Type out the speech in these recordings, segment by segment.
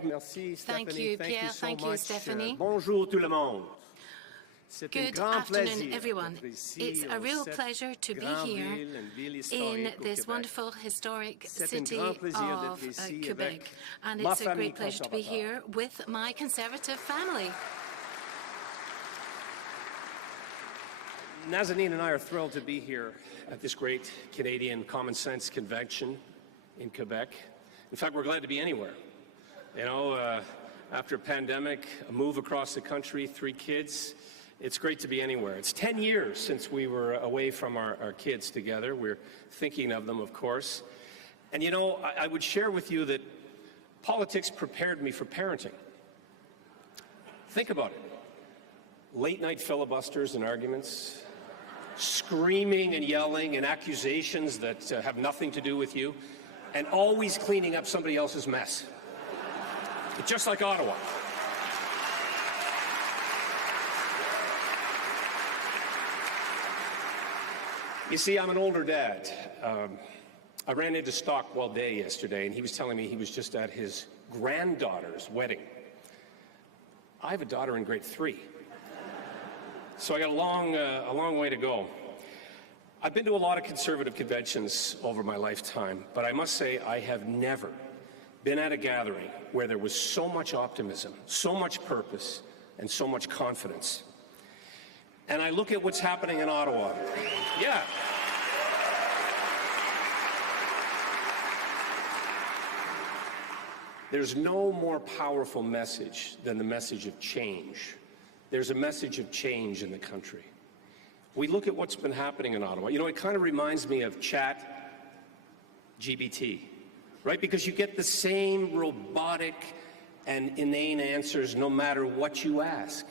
Pierre. Merci, Thank Stephanie. you, Pierre. Thank you, Stephanie. Bonjour tout le monde. Good afternoon, everyone. It's a real pleasure to be here in this wonderful historic city of Quebec. And it's a great pleasure to be here with my Conservative family. Nazanin and I are thrilled to be here at this great Canadian Common Sense Convention in Quebec. In fact, we're glad to be anywhere. You know, after a pandemic, a move across the country, 3 kids, it's great to be anywhere. It's 10 years since we were away from our kids together. We're thinking of them, of course. And you know, I would share with you that politics prepared me for parenting. Think about it. Late night filibusters and arguments, screaming and yelling and accusations that have nothing to do with you, and always cleaning up somebody else's mess. It's just like Ottawa. You see, I'm an older dad. I ran into Stockwell Day yesterday, and he was telling me he was just at his granddaughter's wedding. I have a daughter in grade 3, so I got a long way to go. I've been to a lot of Conservative conventions over my lifetime, but I must say I have never been at a gathering where there was so much optimism, so much purpose, and so much confidence. And I look at what's happening in Ottawa. Yeah. There's no more powerful message than the message of change. There's a message of change in the country. We look at what's been happening in Ottawa. You know, it kind of reminds me of ChatGPT, right? Because you get the same robotic and inane answers no matter what you ask.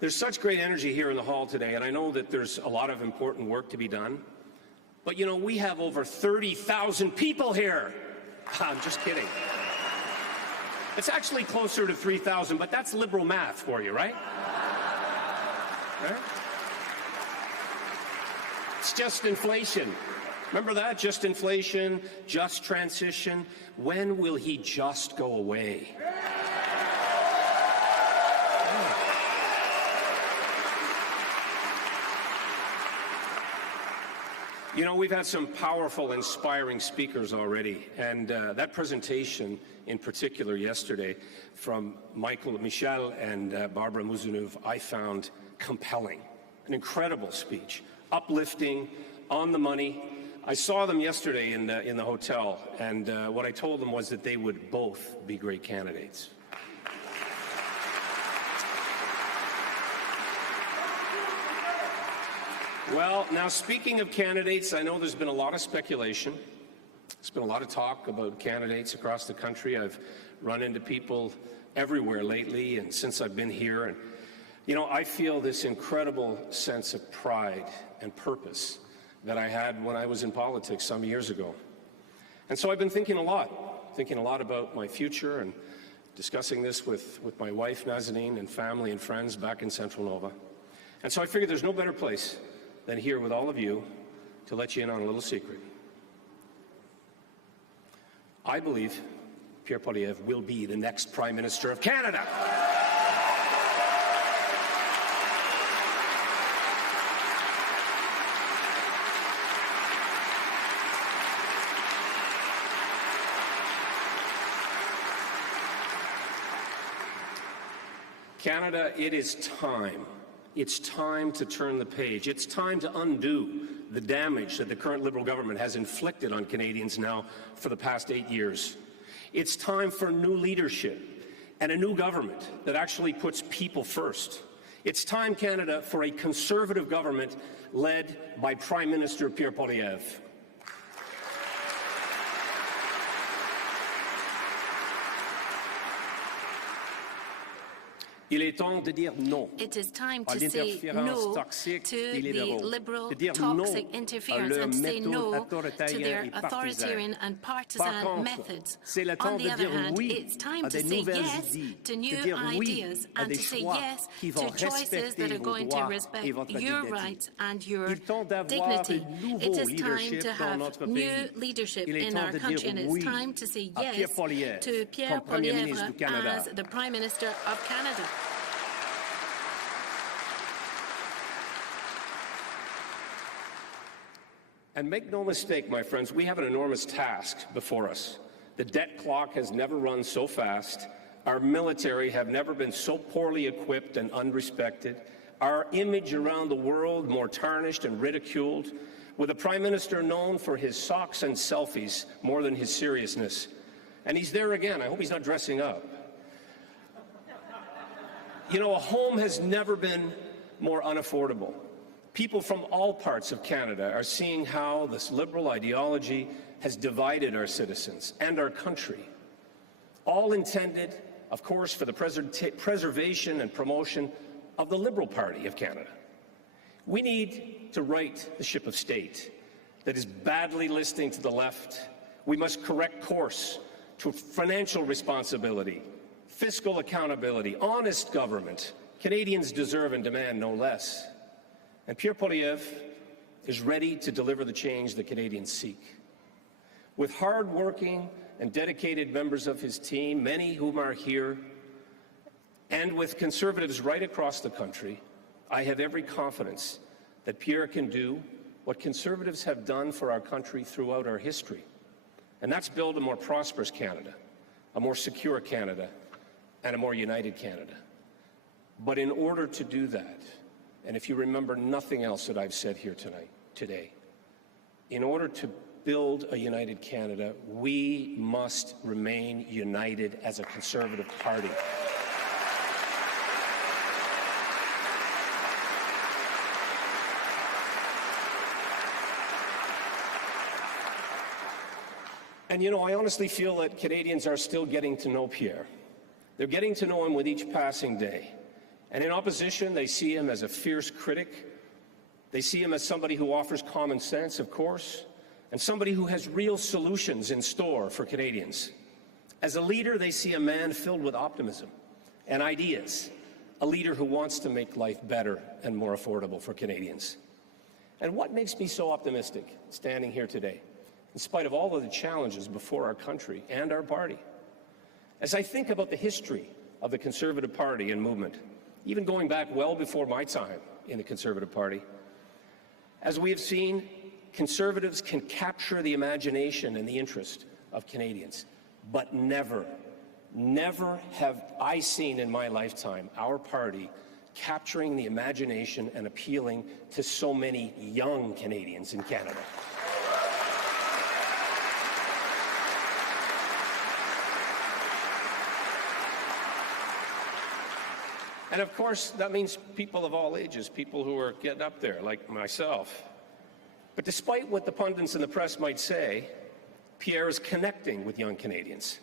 There's such great energy here in the hall today, and I know that there's a lot of important work to be done. But, you know, we have over 30,000 people here. I'm just kidding. It's actually closer to 3,000, but that's liberal math for you, right? Right? It's just inflation. Remember that? Just inflation, just transition. When will he just go away? You know, we've had some powerful, inspiring speakers already, and that presentation in particular yesterday from Michel and Barbara Muzinov, I found compelling. An incredible speech, uplifting, on the money. I saw them yesterday in the hotel, and what I told them was that they would both be great candidates. Well, now speaking of candidates, I know there's been a lot of speculation. There's been a lot of talk about candidates across the country. I've run into people everywhere lately and since I've been here. And, you know, I feel this incredible sense of pride and purpose that I had when I was in politics some years ago. And so I've been thinking a lot about my future and discussing this with my wife, Nazanin, and family and friends back in Central Nova. And so I figured there's no better place than here with all of you to let you in on a little secret. I believe Pierre Poilievre will be the next Prime Minister of Canada. Canada, it is time. It's time to turn the page. It's time to undo the damage that the current Liberal government has inflicted on Canadians now for the past 8 years. It's time for new leadership and a new government that actually puts people first. It's time, Canada, for a Conservative government led by Prime Minister Pierre Poilievre. Il est temps de dire non It is time à to say l'interférence no toxique to des the libéraux, liberal de dire toxic non à interference leurs and to say méthodes no to autoritaires their et authoritarian partisanes. and Par partisan contre, methods. c'est le On temps the de other dire hand, oui it's time à to des say nouvelles yes idées, to de new dire oui ideas à and des to say choix yes qui to vont choices respecter that are vos going to droits respect et votre your dignité. rights and your Il est temps d'avoir dignity. un It nouveau is time leadership to dans have notre new pays. leadership Il est in temps our de country, dire and oui it's time to say à Pierre yes Poilievre to Pierre comme Premier ministre Poilievre du Canada. as the Prime Minister of Canada. And make no mistake, my friends, we have an enormous task before us. The debt clock has never run so fast. Our military have never been so poorly equipped and unrespected. Our image around the world more tarnished and ridiculed, with a Prime Minister known for his socks and selfies more than his seriousness. And he's there again. I hope he's not dressing up. You know, a home has never been more unaffordable. People from all parts of Canada are seeing how this liberal ideology has divided our citizens and our country, all intended, of course, for the preservation and promotion of the Liberal Party of Canada. We need to right the ship of state that is badly listing to the left. We must correct course to financial responsibility, fiscal accountability, honest government. Canadians deserve and demand no less. And Pierre Poilievre is ready to deliver the change that Canadians seek. With hard-working and dedicated members of his team, many whom are here, and with Conservatives right across the country, I have every confidence that Pierre can do what Conservatives have done for our country throughout our history, and that's build a more prosperous Canada, a more secure Canada, and a more united Canada. But in order to do that, and if you remember nothing else that I've said here today, in order to build a united Canada, we must remain united as a Conservative Party. And you know, I honestly feel that Canadians are still getting to know Pierre. They're getting to know him with each passing day. And in opposition, they see him as a fierce critic. They see him as somebody who offers common sense, of course, and somebody who has real solutions in store for Canadians. As a leader, they see a man filled with optimism and ideas, a leader who wants to make life better and more affordable for Canadians. And what makes me so optimistic standing here today, in spite of all of the challenges before our country and our party? As I think about the history of the Conservative Party and movement, even going back well before my time in the Conservative Party, as we have seen, Conservatives can capture the imagination and the interest of Canadians, but never have I seen in my lifetime our party capturing the imagination and appealing to so many young Canadians in Canada. And of course, that means people of all ages, people who are getting up there, like myself. But despite what the pundits and the press might say, Pierre is connecting with young Canadians.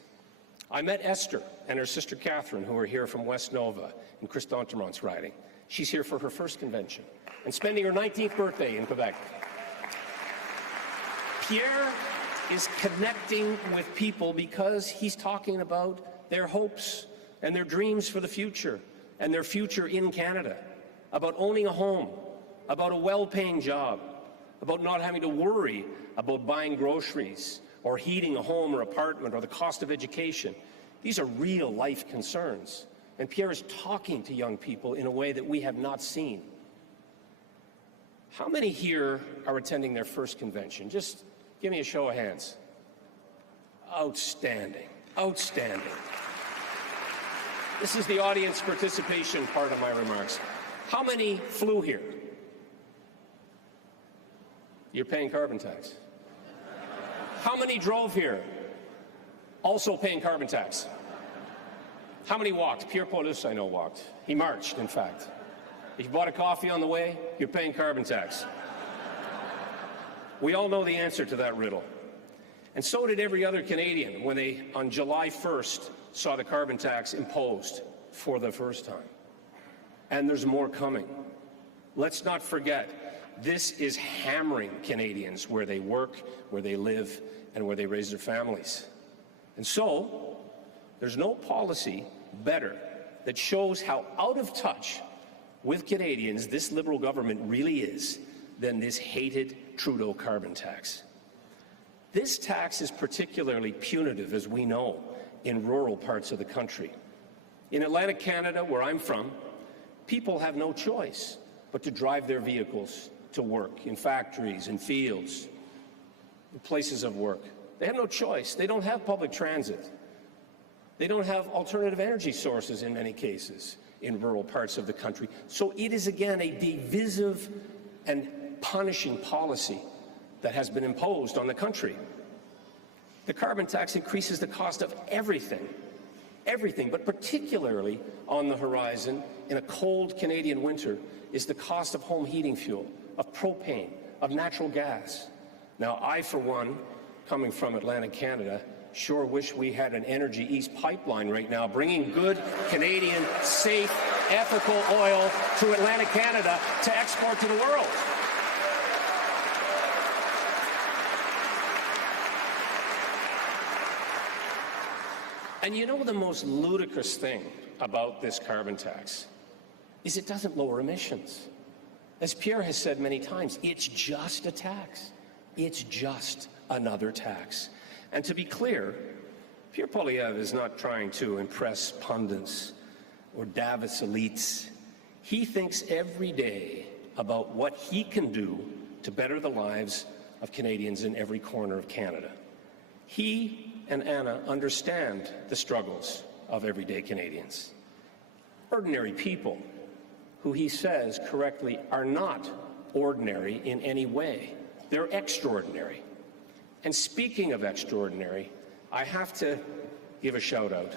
I met Esther and her sister Catherine, who are here from West Nova in Chris D'Entremont's riding. She's here for her first convention and spending her 19th birthday in Quebec. Pierre is connecting with people because he's talking about their hopes and their dreams for the future and their future in Canada, about owning a home, about a well-paying job, about not having to worry about buying groceries or heating a home or apartment or the cost of education. These are real life concerns. And Pierre is talking to young people in a way that we have not seen. How many here are attending their first convention? Just give me a show of hands. Outstanding. Outstanding. This is the audience participation part of my remarks. How many flew here? You're paying carbon tax. How many drove here? Also paying carbon tax. How many walked? Pierre Poilievre, I know, walked. He marched, in fact. If you bought a coffee on the way, you're paying carbon tax. We all know the answer to that riddle. And so did every other Canadian when they, on July 1st, saw the carbon tax imposed for the first time. And there's more coming. Let's not forget, this is hammering Canadians where they work, where they live, and where they raise their families. And so, there's no policy better that shows how out of touch with Canadians this Liberal government really is than this hated Trudeau carbon tax. This tax is particularly punitive, as we know, in rural parts of the country. In Atlantic Canada, where I'm from, people have no choice but to drive their vehicles to work, in factories, in fields, in places of work. They have no choice. They don't have public transit. They don't have alternative energy sources in many cases in rural parts of the country. So it is, again, a divisive and punishing policy that has been imposed on the country. The carbon tax increases the cost of everything, but particularly on the horizon in a cold Canadian winter is the cost of home heating fuel, of propane, of natural gas. Now, I, for one, coming from Atlantic Canada, sure wish we had an Energy East pipeline right now, bringing good Canadian, safe, ethical oil to Atlantic Canada to export to the world. And you know the most ludicrous thing about this carbon tax is it doesn't lower emissions. As Pierre has said many times, it's just a tax. It's just another tax. And to be clear, Pierre Poilievre is not trying to impress pundits or Davos elites. He thinks every day about what he can do to better the lives of Canadians in every corner of Canada. He and Anna understand the struggles of everyday Canadians. Ordinary people who he says correctly are not ordinary in any way. They're extraordinary. And speaking of extraordinary, I have to give a shout out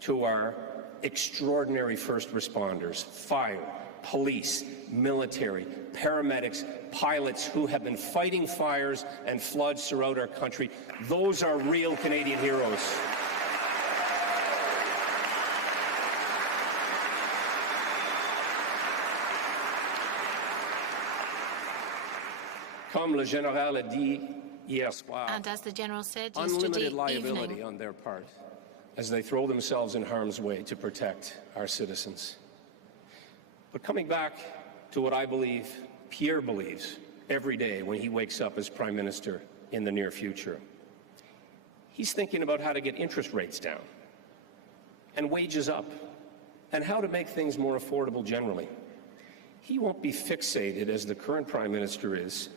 to our extraordinary first responders, fire, police, military, paramedics, pilots who have been fighting fires and floods throughout our country. Those are real Canadian heroes. Comme le général a dit hier soir, and as the General said yesterday unlimited liability evening, on their part as they throw themselves in harm's way to protect our citizens. But coming back to what I believe Pierre believes every day when he wakes up as Prime Minister in the near future, he's thinking about how to get interest rates down and wages up and how to make things more affordable generally. He won't be fixated, as the current Prime Minister is,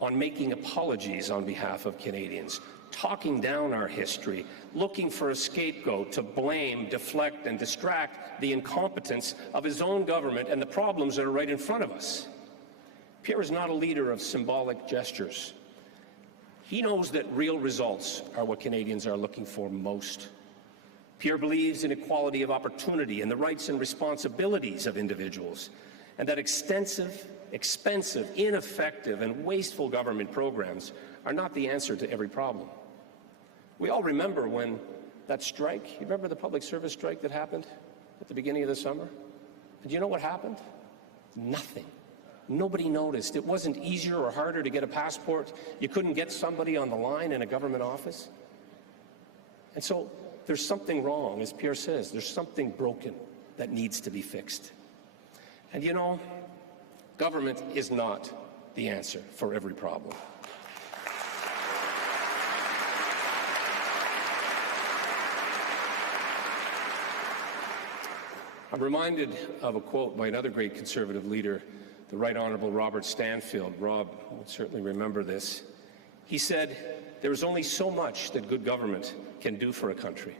on making apologies on behalf of Canadians, talking down our history, looking for a scapegoat to blame, deflect, and distract the incompetence of his own government and the problems that are right in front of us. Pierre is not a leader of symbolic gestures. He knows that real results are what Canadians are looking for most. Pierre believes in equality of opportunity and the rights and responsibilities of individuals, and that extensive, expensive, ineffective, and wasteful government programs are not the answer to every problem. We all remember when that strike, you remember the public service strike that happened at the beginning of the summer? And you know what happened? Nothing. Nobody noticed. It wasn't easier or harder to get a passport. You couldn't get somebody on the line in a government office. And so there's something wrong, as Pierre says, there's something broken that needs to be fixed. And you know, government is not the answer for every problem. I'm reminded of a quote by another great Conservative leader, the Right Honourable Robert Stanfield. Rob would certainly remember this. He said, "There is only so much that good government can do for a country,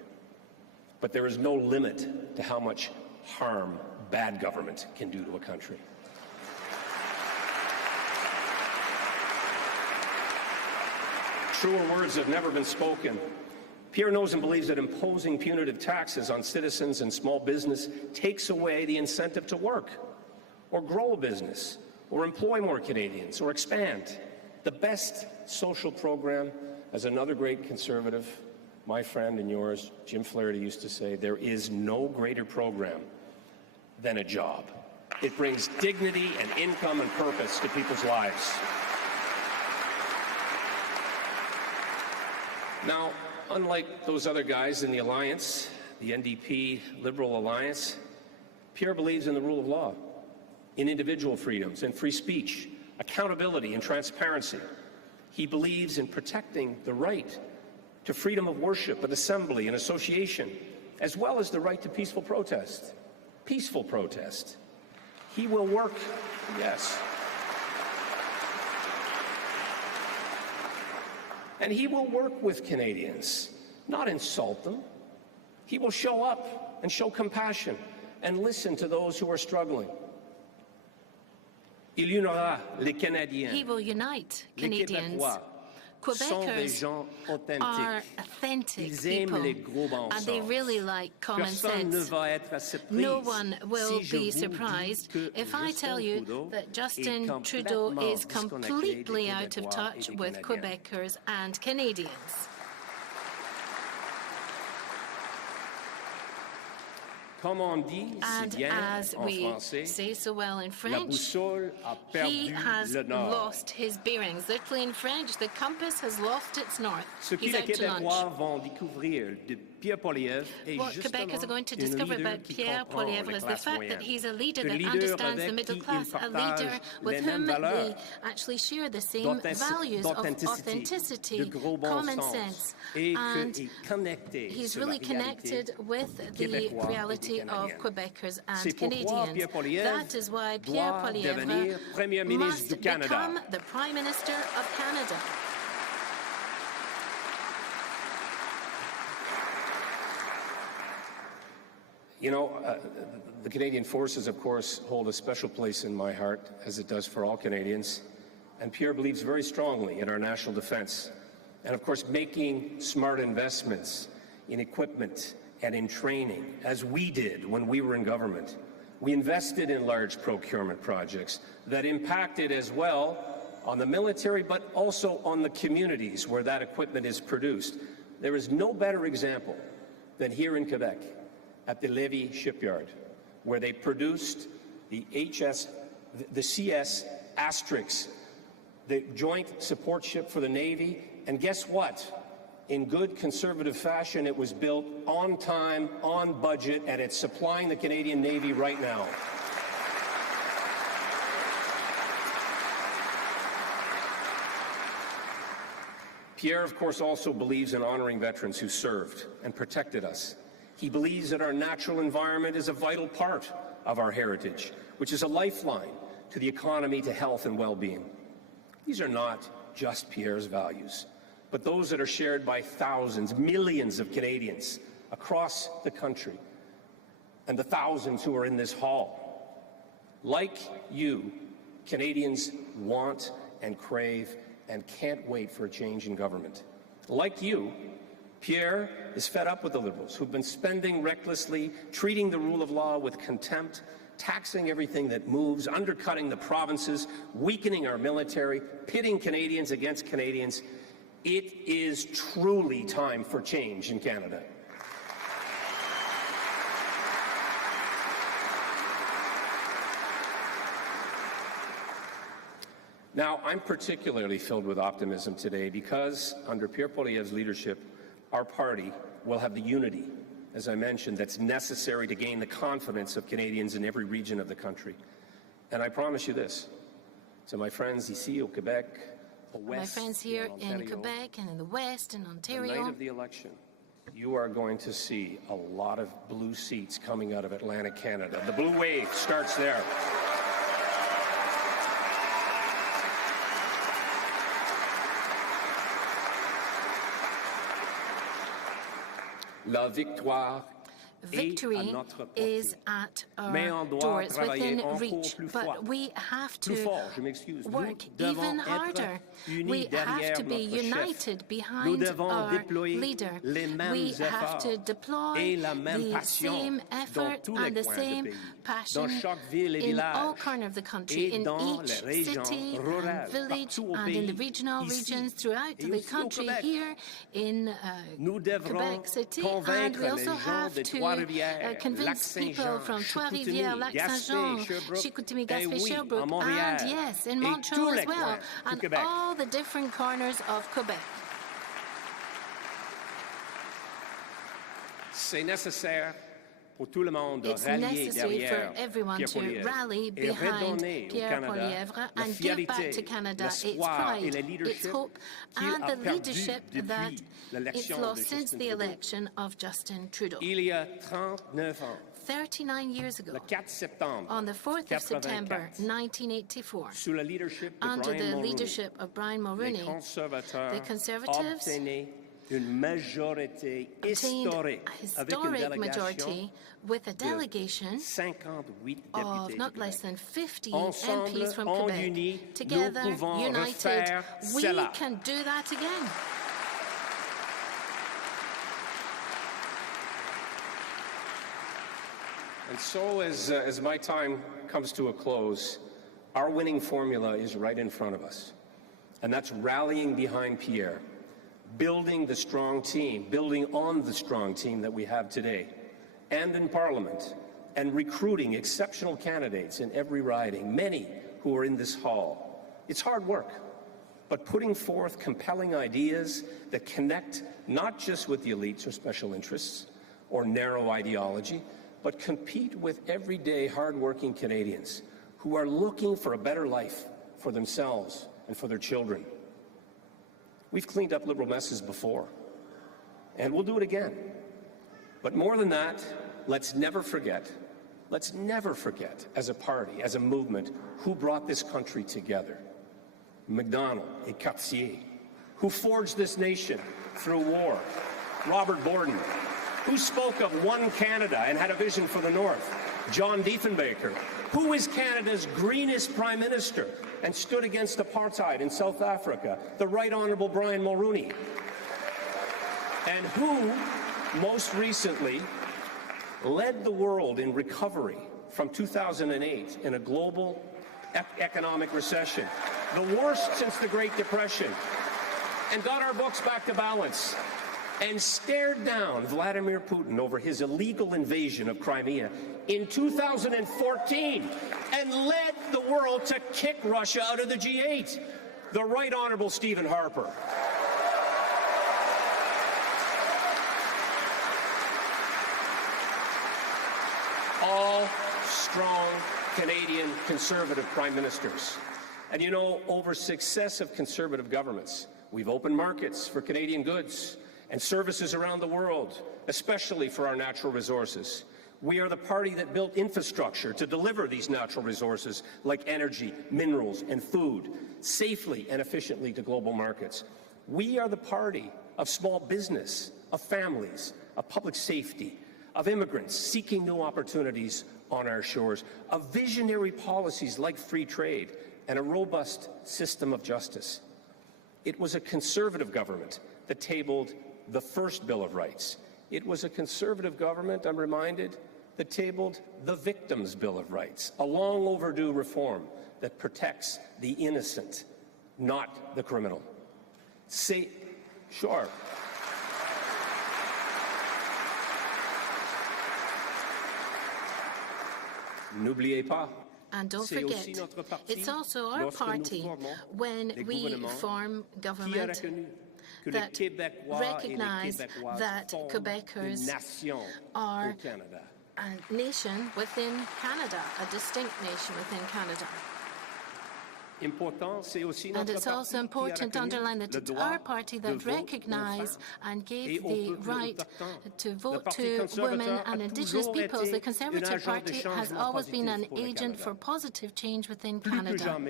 but there is no limit to how much harm bad government can do to a country." Truer words have never been spoken. Pierre knows and believes that imposing punitive taxes on citizens and small business takes away the incentive to work, or grow a business, or employ more Canadians, or expand. The best social program, as another great Conservative, my friend and yours, Jim Flaherty, used to say, there is no greater program than a job. It brings dignity and income and purpose to people's lives. Now, unlike those other guys in the alliance, the NDP Liberal Alliance, Pierre believes in the rule of law, in individual freedoms and free speech, accountability and transparency. He believes in protecting the right to freedom of worship and assembly and association, as well as the right to peaceful protest. Peaceful protest. He will work, yes. And he will work with Canadians, not insult them. He will show up and show compassion and listen to those who are struggling. Il unira les Canadiens. He will unite Canadians. Quebecers are authentic people, and they really like common sense. No one will be surprised if I tell you that Justin Trudeau is completely out of touch with Quebecers and Canadians. And as we say so well in French, he has lost his bearings. Literally in French, the compass has lost its north. He's out to lunch. What Quebecers are going to discover about Pierre Poilievre is the fact that he's a leader that understands the middle class, a leader with whom they actually share the same values of authenticity, common sense, and he's really connected with the reality of Quebecers and Canadians. That is why Pierre Poilievre must become the Prime Minister of Canada. You know, the Canadian Forces, of course, hold a special place in my heart, as it does for all Canadians. And Pierre believes very strongly in our national defense. And, of course, making smart investments in equipment and in training, as we did when we were in government. We invested in large procurement projects that impacted as well on the military, but also on the communities where that equipment is produced. There is no better example than here in Quebec, at the Lévis shipyard, where they produced the CS Asterix, the joint support ship for the Navy. And guess what? In good conservative fashion, it was built on time, on budget, and it's supplying the Canadian Navy right now. Pierre, of course, also believes in honoring veterans who served and protected us. He believes that our natural environment is a vital part of our heritage, which is a lifeline to the economy, to health and well-being. These are not just Pierre's values, but those that are shared by thousands, millions of Canadians across the country, and the thousands who are in this hall. Like you, Canadians want and crave and can't wait for a change in government. Like you, Pierre is fed up with the Liberals, who've been spending recklessly, treating the rule of law with contempt, taxing everything that moves, undercutting the provinces, weakening our military, pitting Canadians against Canadians. It is truly time for change in Canada. Now, I'm particularly filled with optimism today because, under Pierre Poilievre's leadership, our party will have the unity, as I mentioned, that's necessary to gain the confidence of Canadians in every region of the country. And I promise you this, to my friends ici au Québec, au West, my friends here in Quebec and in the West and Ontario, the night of the election, you are going to see a lot of blue seats coming out of Atlantic Canada. The blue wave starts there. La victoire Victory is at our door, it's within reach, but we have to work even harder. We have to be united behind our leader. We have to deploy the same effort and the same passion in all corners of the country, in each city and village and in the regional regions throughout the country, here in Quebec City, and we also have to convince people from Trois-Rivières, Lac-Saint-Jean, Chicoutimi, Gaspé, Sherbrooke, and yes, in Montreal as well, and all the different corners of Quebec. C'est nécessaire pour tout le monde de It's rallier necessary for derrière everyone Pierre to Poilievre rally et behind redonner au Pierre Canada Poilievre la and give back fierté, to Canada its l'espoir et pride, le its leadership hope, qu'il and a the perdu leadership that depuis it's l'élection lost de since Justin the Trudeau. election of Justin Trudeau. Il y a 39 ans, 39 years ago, le 4 septembre on the 4th of September 84, 1984, sous le leadership de under Brian the Mulroney, leadership of Brian les Mulroney, conservateurs the Conservatives obtenaient une majorité obtained historique a avec une historic délégation majority with a delegation 58 of députés not du less Québec. than 50 Ensemble, MPs from en Quebec. unis, Together, nous pouvons united, refaire we cela. can do that again. And so as my time comes to a close, our winning formula is right in front of us. And that's rallying behind Pierre, building the strong team, building on the strong team that we have today, and in Parliament, and recruiting exceptional candidates in every riding, many who are in this hall. It's hard work, but putting forth compelling ideas that connect not just with the elites or special interests or narrow ideology, but compete with everyday hard-working Canadians who are looking for a better life for themselves and for their children. We've cleaned up Liberal messes before, and we'll do it again. But more than that, let's never forget as a party, as a movement, who brought this country together. Macdonald and Cartier, who forged this nation through war. Robert Borden, who spoke of one Canada and had a vision for the North. John Diefenbaker, who is Canada's greenest Prime Minister and stood against apartheid in South Africa, the Right Honourable Brian Mulroney, and who, most recently, led the world in recovery from 2008 in a global economic recession, the worst since the Great Depression, and got our books back to balance, and stared down Vladimir Putin over his illegal invasion of Crimea in 2014, and led the world to kick Russia out of the G8, the Right Honourable Stephen Harper. All strong Canadian Conservative Prime Ministers. And you know, over successive Conservative governments, we've opened markets for Canadian goods and services around the world, especially for our natural resources. We are the party that built infrastructure to deliver these natural resources like energy, minerals, and food safely and efficiently to global markets. We are the party of small business, of families, of public safety, of immigrants seeking new opportunities on our shores, of visionary policies like free trade and a robust system of justice. It was a Conservative government that tabled the first Bill of Rights. It was a Conservative government, I'm reminded, that tabled the Victims' Bill of Rights, a long overdue reform that protects the innocent, not the criminal. Sure. N'oubliez pas. And don't forget, it's also our party when we form government that recognize that Quebecers are a nation within Canada, a distinct nation within Canada. And it's also important to underline that it's our party that recognized and gave the right to vote to women and Indigenous peoples. The Conservative Party has always been an agent for positive change within Canada.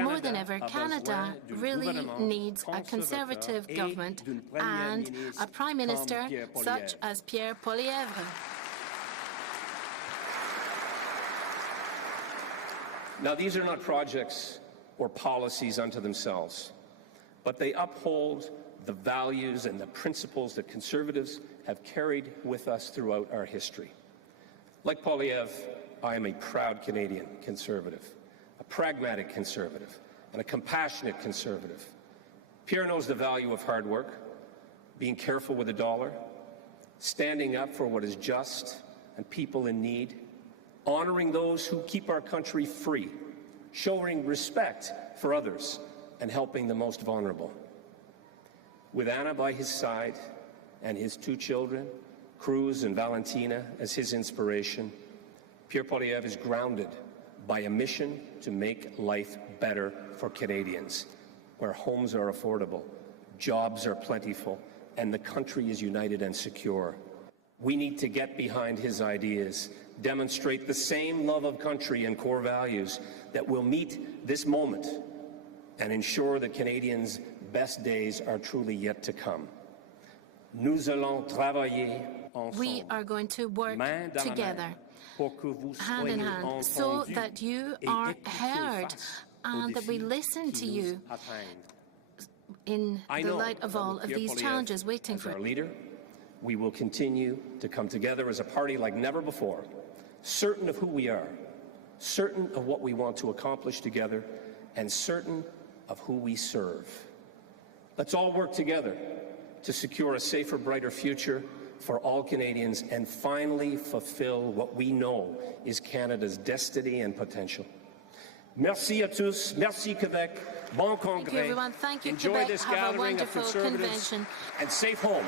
More than ever, Canada really needs a Conservative government and a Prime Minister such as Pierre Poilievre. Now, these are not projects or policies unto themselves, but they uphold the values and the principles that Conservatives have carried with us throughout our history. Like Poilievre, I am a proud Canadian Conservative, a pragmatic Conservative, and a compassionate Conservative. Pierre knows the value of hard work, being careful with the dollar, standing up for what is just and people in need, honoring those who keep our country free, showing respect for others, and helping the most vulnerable. With Anna by his side and his two children, Cruz and Valentina, as his inspiration, Pierre Poilievre is grounded by a mission to make life better for Canadians, where homes are affordable, jobs are plentiful, and the country is united and secure. We need to get behind his ideas, demonstrate the same love of country and core values that will meet this moment and ensure that Canadians' best days are truly yet to come. Nous allons travailler ensemble. We are going to work together, hand in hand, so that you are heard and that we listen to you in the light of all of these challenges waiting for our leader. We will continue to come together as a party like never before, certain of who we are, certain of what we want to accomplish together, and certain of who we serve. Let's all work together to secure a safer, brighter future for all Canadians and finally fulfill what we know is Canada's destiny and potential. Merci à tous. Merci Quebec. Bon congrès. Thank you, everyone. Thank you, Enjoy Quebec. this Have gathering a of wonderful Conservatives convention. and safe home.